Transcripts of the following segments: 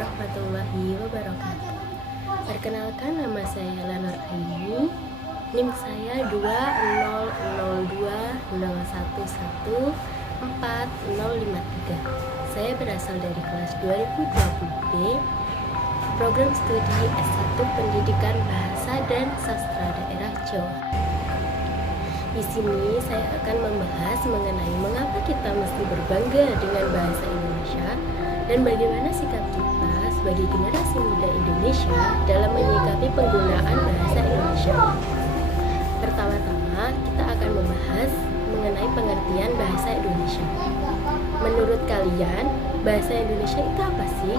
warahmatullahi wabarakatuh. Perkenalkan, nama saya Lanor Aini. NIM saya 200201140053. Saya berasal dari kelas 2020B, program studi S1 Pendidikan Bahasa dan Sastra Daerah Jawa. Di sini saya akan membahas mengenai mengapa kita mesti berbangga dengan bahasa Indonesia dan bagaimana sikap kita sebagai generasi muda Indonesia dalam menyikapi penggunaan bahasa Indonesia. Pertama-tama, kita akan membahas mengenai pengertian bahasa Indonesia. Menurut kalian, bahasa Indonesia itu apa sih?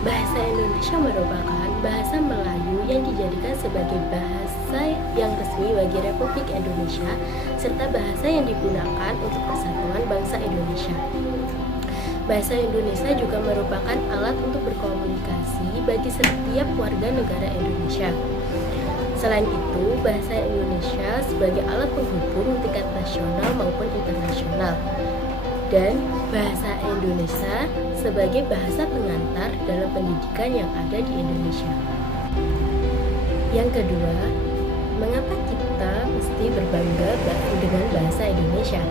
Bahasa Indonesia merupakan bahasa Melayu yang dijadikan sebagai bahasa yang resmi bagi Republik Indonesia serta bahasa yang digunakan untuk persatuan bangsa Indonesia. Bahasa Indonesia juga merupakan alat untuk berkomunikasi bagi setiap warga negara Indonesia. Selain itu, bahasa Indonesia sebagai alat penghubung tingkat nasional maupun internasional. Dan bahasa Indonesia sebagai bahasa pengantar dalam pendidikan yang ada di Indonesia. Yang kedua, mengapa kita mesti berbangga dengan bahasa Indonesia?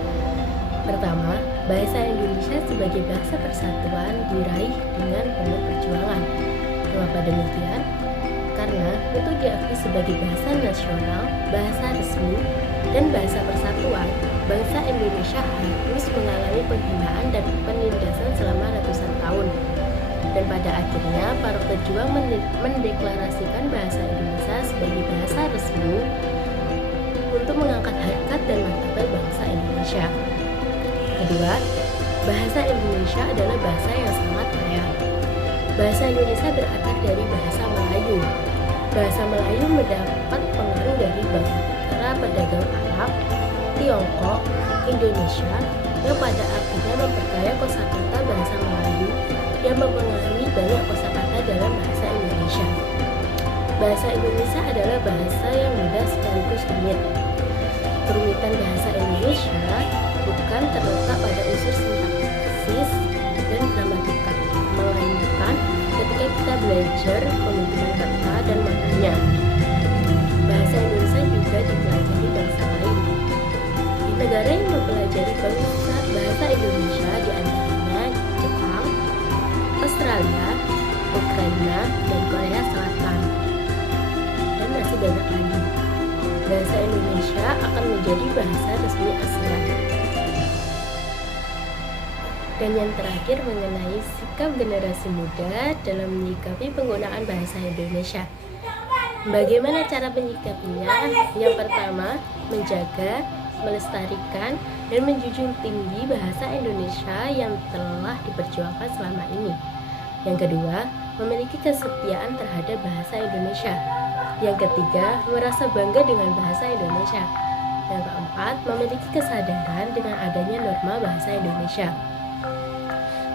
Pertama, bahasa Indonesia sebagai bahasa persatuan diraih dengan penuh perjuangan. Mengapa demikian? Karena untuk diakui sebagai bahasa nasional, bahasa resmi, dan bahasa persatuan, bangsa Indonesia harus mengalami penghinaan dan penindasan selama ratusan tahun. Dan pada akhirnya, para pejuang mendeklarasikan bahasa Indonesia sebagai bahasa resmi untuk mengangkat harkat dan martabat bangsa Indonesia. Kedua, bahasa Indonesia adalah bahasa yang sangat kaya. Bahasa Indonesia berakar dari bahasa Melayu. Bahasa Melayu mendapat pengaruh dari para pedagang Arab, Tiongkok, Indonesia yang pada akhirnya memperkaya kosakata bahasa Melayu yang mempengaruhi banyak kosakata dalam bahasa Indonesia. Bahasa Indonesia adalah bahasa yang mudah sekaligus rumit. Kerumitan bahasa Indonesia bukan terletak pada unsur sintaksis dan gramatikal, melainkan ketika kita belajar pembentukan kata dan maknanya. Bahasa Indonesia juga dipelajari bangsa lain. Di negara yang mempelajari bahasa Indonesia diantaranya Jepang, Australia, Ukraina, dan Korea Selatan. Dan masih banyak lagi. Bahasa Indonesia akan menjadi bahasa resmi ASEAN. Dan yang terakhir mengenai sikap generasi muda dalam menyikapi penggunaan bahasa Indonesia. Bagaimana cara menyikapinya? Yang pertama, menjaga, melestarikan, dan menjunjung tinggi bahasa Indonesia yang telah diperjuangkan selama ini. Yang kedua, memiliki kesetiaan terhadap bahasa Indonesia. Yang ketiga, merasa bangga dengan bahasa Indonesia. Yang keempat, memiliki kesadaran dengan adanya norma bahasa Indonesia.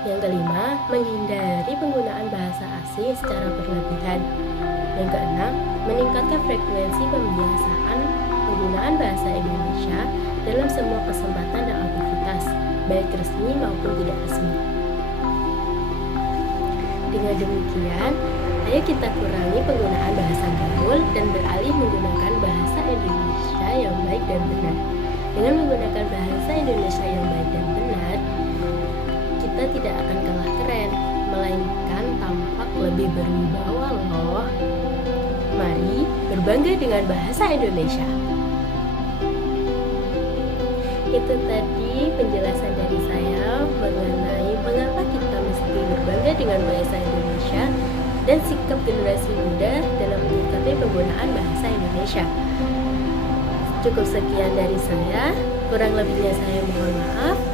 Yang kelima, menghindari penggunaan bahasa asing secara berlebihan. Yang keenam, meningkatkan frekuensi pembiasaan penggunaan bahasa Indonesia dalam semua kesempatan dan aktivitas, baik resmi maupun tidak resmi. Dengan demikian, ayo kita kurangi penggunaan bahasa gaul dan beralih menggunakan bahasa Indonesia yang baik dan benar. Dengan menggunakan bahasa Indonesia yang baik dan benar, kita tidak akan kalah keren, melainkan tampak lebih berwibawa loh. Mari berbangga dengan bahasa Indonesia. Itu tadi penjelasan dari saya mengenai mengapa kita mesti berbangga dengan bahasa Indonesia dan sikap generasi muda dalam menyikapi penggunaan bahasa Indonesia. Cukup sekian dari saya, kurang lebihnya saya mohon maaf.